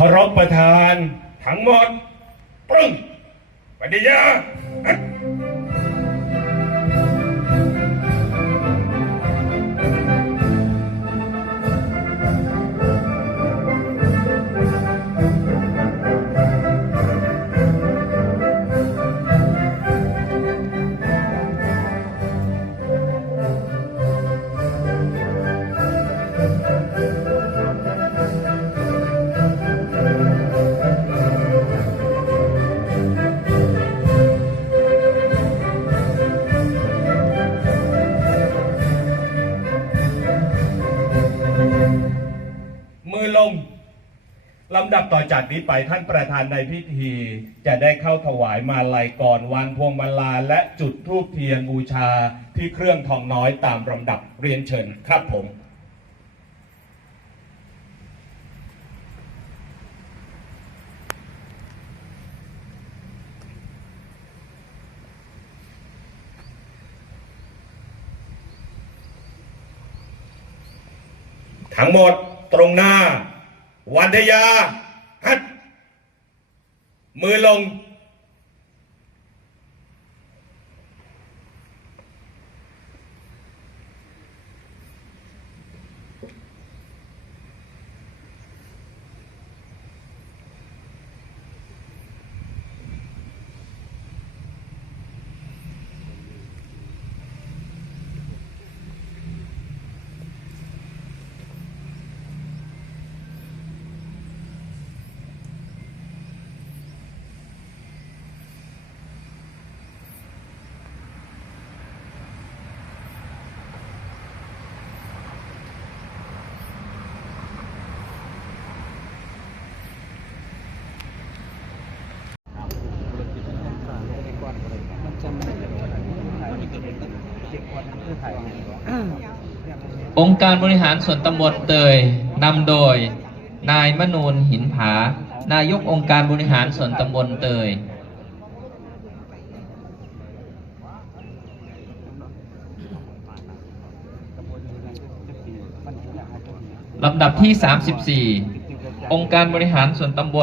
เคารพประธานทั้งหมดปึ้งปฏิญา มือลงลำดับต่อจากนี้ไปท่านประธานในพิธีจะได้เข้าถวายมาลัยก่อนวางพวงมาลาและจุดธูปเทียนบูชาที่เครื่องทองน้อยตามลำดับเรียนเชิญครับผมทั้งหมด ตรงหน้า วันทยาฮัดมือลง องค์การบริหารส่วนตำบลเตยนำโดย นายมนูนหินผา นายกองค์การบริหารส่วนตำบลเตย ลำดับที่ 34 องค์การบริหารส่วนตำบล